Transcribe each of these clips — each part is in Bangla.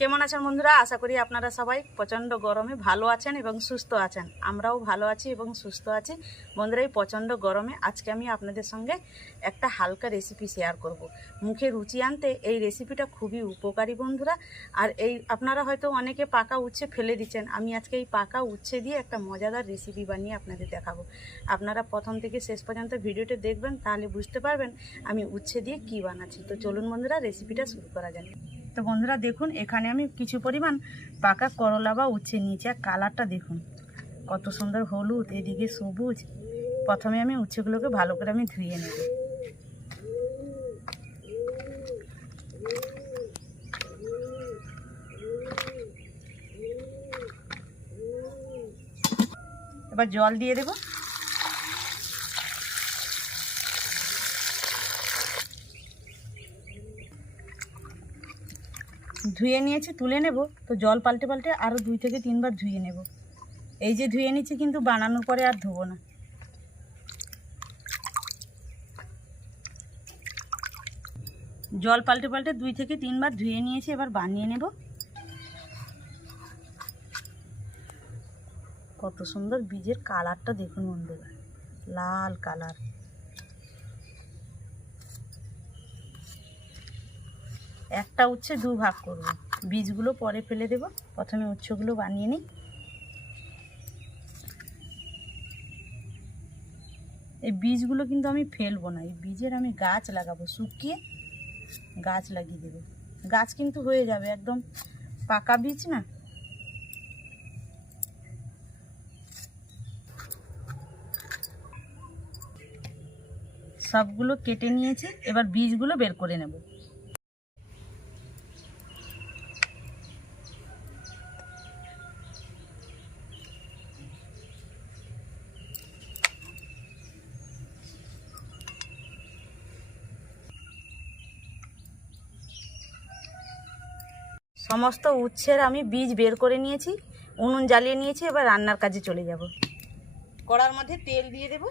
কেমন আছেন বন্ধুরা? আশা করি আপনারা সবাই প্রচণ্ড গরমে ভালো আছেন এবং সুস্থ আছেন। আমরাও ভালো আছি এবং সুস্থ আছি। বন্ধুরা, এই প্রচণ্ড গরমে আজকে আমি আপনাদের সঙ্গে একটা হালকা রেসিপি শেয়ার করব। মুখে রুচি আনতে এই রেসিপিটা খুবই উপকারী বন্ধুরা। আর এই আপনারা হয়তো অনেকে পাকা উচ্ছে ফেলে দিচ্ছেন। আমি আজকে এই পাকা উচ্ছে দিয়ে একটা মজাদার রেসিপি বানিয়ে আপনাদের দেখাবো। আপনারা প্রথম থেকে শেষ পর্যন্ত ভিডিওটা দেখবেন, তাহলে বুঝতে পারবেন আমি উচ্ছে দিয়ে কি বানাচ্ছি। তো চলুন বন্ধুরা রেসিপিটা শুরু করা যাক। তো বন্ধুরা দেখুন, এখানে আমি কিছু পরিমাণ পাকা করলা বা উচ্ছে নিয়েছি, আর কালারটা দেখুন। কত সুন্দর হলুদ, এদিকে সবুজ। প্রথমে আমি উচ্ছেগুলোকে ভালো করে আমি ধুয়ে নেব। এবার জল দিয়ে দেবো। ধুয়ে নিয়েছি, তুলে নেব। তো জল পাল্টে পাল্টে আরও দুই থেকে তিনবার ধুয়ে নেব। এই যে ধুয়ে নিচ্ছি কিন্তু বানানোর পরে আর ধোবো না। জল পাল্টে পাল্টে দুই থেকে তিনবার ধুয়ে নিয়েছি, এবার বানিয়ে নেব। কত সুন্দর বীজের কালারটা দেখুন বন্ধুরা, লাল কালার। একটা উচ্ছে দু ভাগ করব। বীজগুলো পরে ফেলে দেব। প্রথমে উচ্ছগুলো বানিয়ে নিই। এই বীজগুলো কিন্তু আমি ফেলব না। এই বীজের আমি গাছ লাগাবো, শুকিয়ে গাছ লাগিয়ে দেবো। গাছ কিন্তু হয়ে যাবে, একদম পাকা বীজ না। সবগুলো কেটে নিয়েছি। এবার বীজগুলো বের করে নেব। সমস্ত উচ্ছের আমি বীজ বের করে নিয়েছি, উনুন জ্বালিয়ে নিয়েছি, এবার রান্নার কাজে চলে যাব। কড়ার মধ্যে তেল দিয়ে দেব।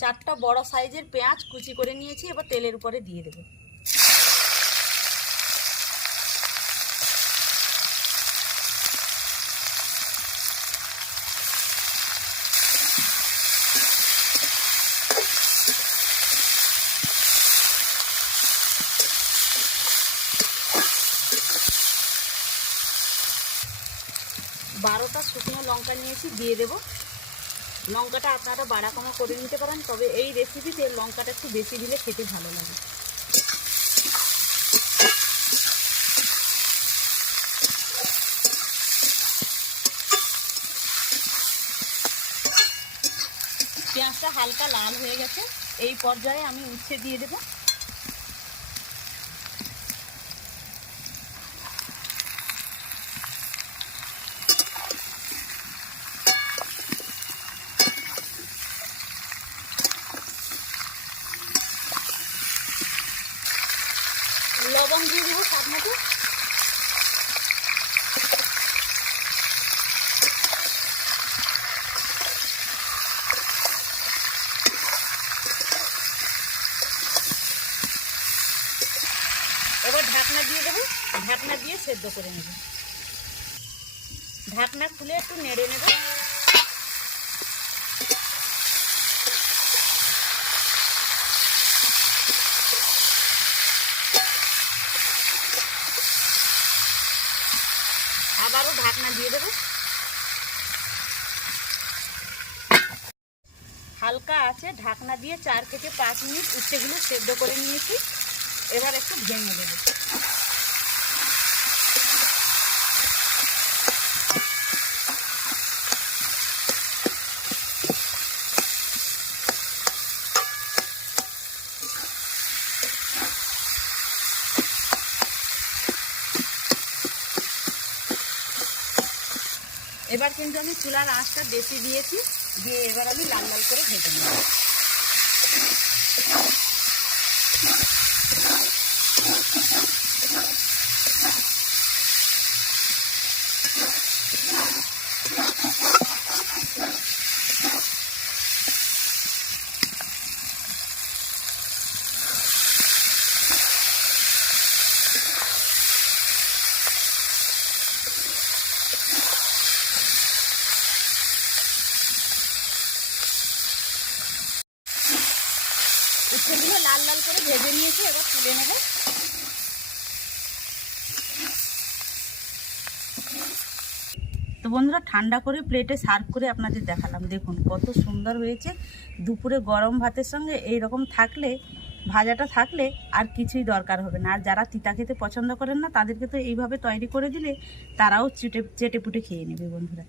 চারটা বড় সাইজের পেঁয়াজ কুচি করে নিয়েছি, এবার তেলের উপরে দিয়ে দেব। বারোটা শুকনো লঙ্কা নিয়েছি, দিয়ে দেব। লঙ্কাটা আপনারা বাড়া কমা করে নিতে পারেন, তবে এই রেসিপিতে লঙ্কাটা একটু বেশি দিলে খেতে ভালো লাগে। পেঁয়াজটা হালকা লাল হয়ে গেছে, এই পর্যায়ে আমি উচ্ছে দিয়ে দেবো। লবণ দিয়ে দেবো স্বাদ মতো। এবার ঢাকনা দিয়ে দেবো। ঢাকনা দিয়ে সেদ্ধ করে নেব। ঢাকনা খুলে একটু নেড়ে নেব। আবারও ঢাকনা দিয়ে দেবো। হালকা আছে, ঢাকনা দিয়ে চার থেকে পাঁচ মিনিট উচ্ছেগুলো সেদ্ধ করে নিয়েছি। এবার একটু ভেঙে দেবো এবার কিন্তু আমি চুলার আঁচটা বেশি দিয়েছি, দিয়ে এবার আমি লাল লাল করে ভেজে নেব নারকেলগুলো লাল লাল করে ভেজে নিয়েছি, এবার তুলে নেব। তো বন্ধুরা, ঠান্ডা করে প্লেটে সার্ভ করে আপনাদের দেখালাম। দেখুন, কত সুন্দর হয়েছে। দুপুরে গরম ভাতের সঙ্গে এই রকম থাকলে, ভাজাটা থাকলে আর কিছুই দরকার হবে না। আর যারা তিতা খেতে পছন্দ করেন না, তাদেরকে তো এইভাবে তৈরি করে দিলে তারাও চেটে চেটে পুটে খেয়ে নেবে বন্ধুরা।